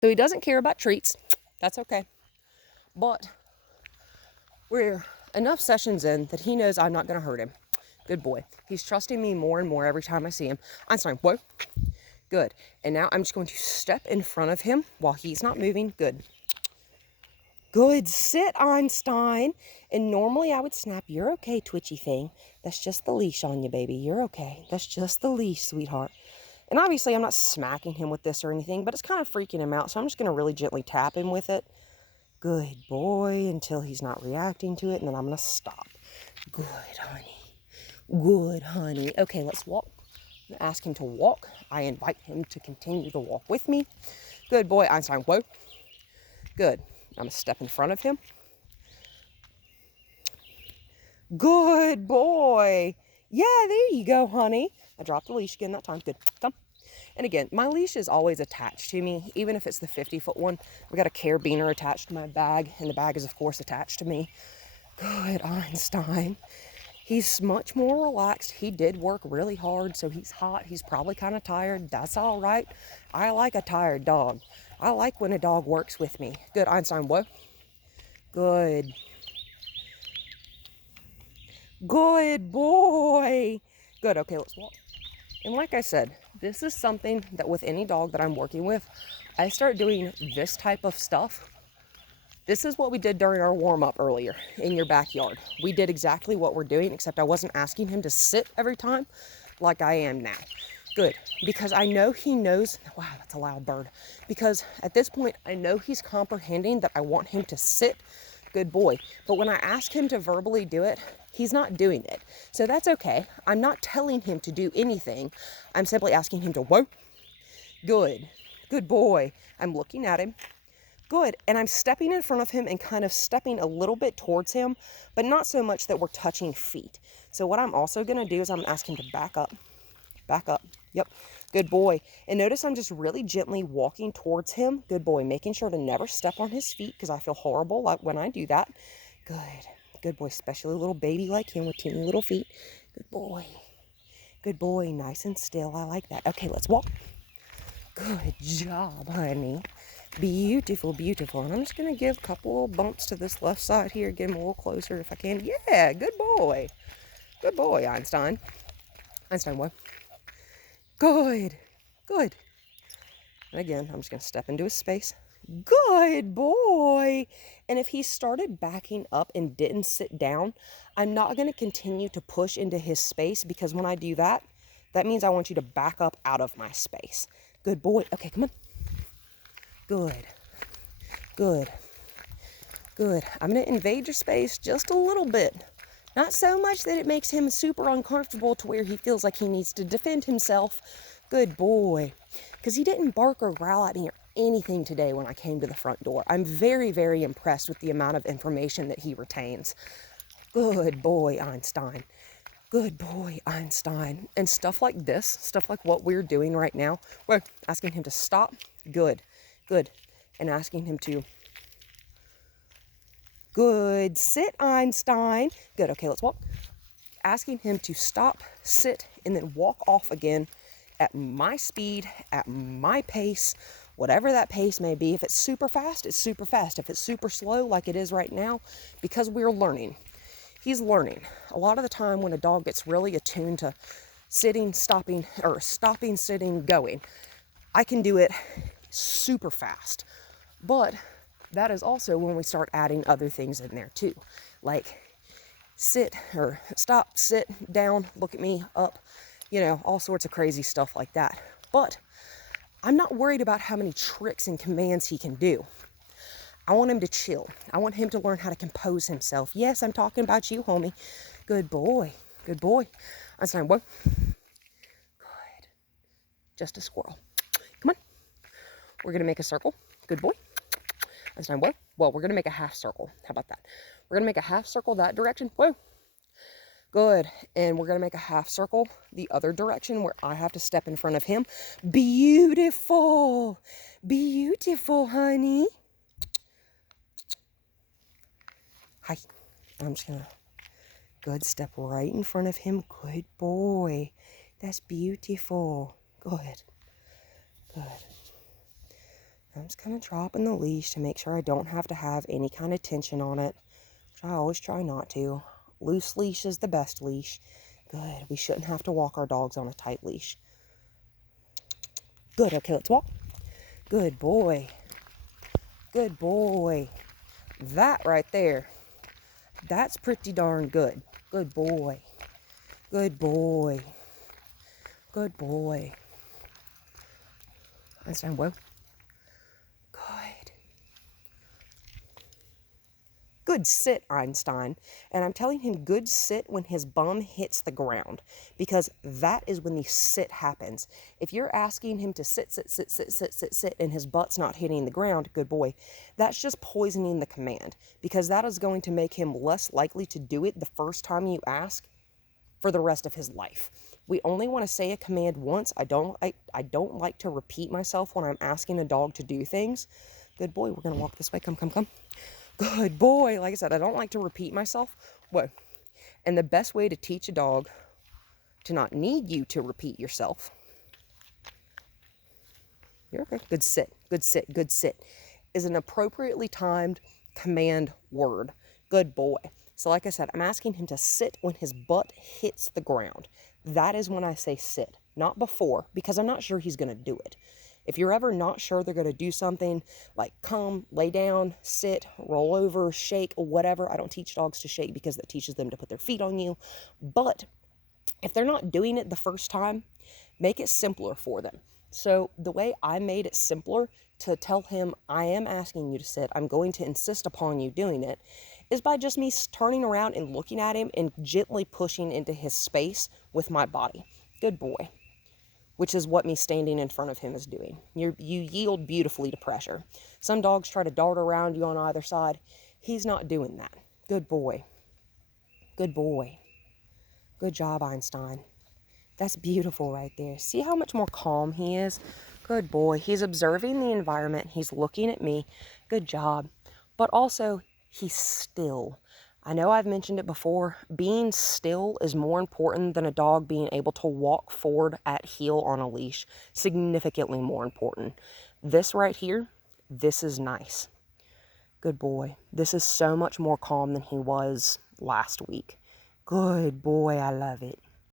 So he doesn't care about treats. That's okay. But we're enough sessions in that he knows I'm not going to hurt him. Good boy. He's trusting me more and more every time I see him. Einstein, whoa. Good. And now I'm just going to step in front of him while he's not moving. Good. Good. Sit, Einstein. And normally I would snap. You're okay, twitchy thing. That's just the leash on you, baby. You're okay. That's just the leash, sweetheart. And obviously I'm not smacking him with this or anything, but it's kind of freaking him out. So I'm just going to really gently tap him with it. Good boy, until he's not reacting to it, and then I'm going to stop. Good, honey. Good, honey. Okay, let's walk. I'm going to ask him to walk. I invite him to continue to walk with me. Good boy, Einstein. Whoa. Good. I'm going to step in front of him. Good boy. Yeah, there you go, honey. I dropped the leash again that time. Good. Come. And again, my leash is always attached to me, even if it's the 50-foot one. We got a carabiner attached to my bag, and the bag is, of course, attached to me. Good, Einstein. He's much more relaxed. He did work really hard, so he's hot. He's probably kind of tired. That's all right. I like a tired dog. I like when a dog works with me. Good, Einstein. Whoa. Good. Good boy. Good. Okay, let's walk. And like I said, this is something that with any dog that I'm working with, I start doing this type of stuff. This is what we did during our warm-up earlier in your backyard. We did exactly what we're doing, except I wasn't asking him to sit every time like I am now. Good, because I know he knows, wow, that's a loud bird. Because at this point, I know he's comprehending that I want him to sit. Good boy. But when I ask him to verbally do it, he's not doing it. So that's okay. I'm not telling him to do anything. I'm simply asking him to, whoa. Good. Good boy. I'm looking at him. Good. And I'm stepping in front of him and kind of stepping a little bit towards him, but not so much that we're touching feet. So what I'm also going to do is I'm going to ask him to back up. Back up. Yep. Good boy. And notice I'm just really gently walking towards him. Good boy. Making sure to never step on his feet because I feel horrible like when I do that. Good. Good boy. Especially a little baby like him with teeny little feet. Good boy. Good boy. Nice and still. I like that. Okay, let's walk. Good job, honey. Beautiful, beautiful. And I'm just going to give a couple of bumps to this left side here. Get him a little closer if I can. Yeah, good boy. Good boy, Einstein. Einstein, what? Good. Good. And again, I'm just going to step into his space. Good boy. And if he started backing up and didn't sit down, I'm not going to continue to push into his space because when I do that, that means I want you to back up out of my space. Good boy. Okay, come on. Good. Good. Good. I'm going to invade your space just a little bit. Not so much that it makes him super uncomfortable to where he feels like he needs to defend himself. Good boy. Because he didn't bark or growl at me or anything today when I came to the front door. I'm very, very impressed with the amount of information that he retains. Good boy, Einstein. Good boy, Einstein. And stuff like this, stuff like what we're doing right now, we're asking him to stop. Good. Good. And asking him to, good, sit, Einstein. Good, okay, let's walk. Asking him to stop, sit, and then walk off again at my speed, at my pace, whatever that pace may be. If it's super fast, it's super fast. If it's super slow, like it is right now, because we're learning. He's learning. A lot of the time when a dog gets really attuned to sitting, stopping, or stopping, sitting, going, I can do it super fast. But that is also when we start adding other things in there too. Like sit or stop, sit, down, look at me, up, you know, all sorts of crazy stuff like that. But I'm not worried about how many tricks and commands he can do. I want him to chill. I want him to learn how to compose himself. Yes, I'm talking about you, homie. Good boy. Good boy. Einstein, what? Good. Just a squirrel. Come on. We're going to make a circle. Good boy. Einstein, what? Well, we're going to make a half circle. How about that? We're going to make a half circle that direction. Whoa. Good. And we're going to make a half circle the other direction where I have to step in front of him. Beautiful. Beautiful, honey. Hi. I'm just going to, good, step right in front of him. Good boy. That's beautiful. Good. Good. I'm just kind of dropping the leash to make sure I don't have to have any kind of tension on it, which I always try not to. Loose leash is the best leash. Good. We shouldn't have to walk our dogs on a tight leash. Good. Okay, let's walk. Good boy. Good boy. That right there, that's pretty darn good. Good boy. Good boy. Good boy. Einstein, whoa. Good. Good sit, Einstein. And I'm telling him good sit when his bum hits the ground, because that is when the sit happens. If you're asking him to sit, and his butt's not hitting the ground, good boy, that's just poisoning the command, because that is going to make him less likely to do it the first time you ask for the rest of his life. We only want to say a command once. I don't like to repeat myself when I'm asking a dog to do things. Good boy, we're going to walk this way. Come, come, come. Good boy. Like I said, I don't like to repeat myself. Whoa. And the best way to teach a dog to not need you to repeat yourself. You're okay. Good sit. Good sit. Good sit. Is an appropriately timed command word. Good boy. So like I said, I'm asking him to sit when his butt hits the ground. That is when I say sit, not before, because I'm not sure he's going to do it. If you're ever not sure they're going to do something, like come, lay down, sit, roll over, shake, whatever. I don't teach dogs to shake because that teaches them to put their feet on you. But if they're not doing it the first time, make it simpler for them. So the way I made it simpler to tell him, I am asking you to sit, I'm going to insist upon you doing it, is by just me turning around and looking at him and gently pushing into his space with my body. Good boy. Which is what me standing in front of him is doing. You yield beautifully to pressure. Some dogs try to dart around you on either side. He's not doing that. Good boy. Good boy. Good job, Einstein. That's beautiful right there. See how much more calm he is? Good boy. He's observing the environment. He's looking at me. Good job. But also, he's still. I know I've mentioned it before. Being still is more important than a dog being able to walk forward at heel on a leash. Significantly more important. This right here, this is nice. Good boy. This is so much more calm than he was last week. Good boy. I love it.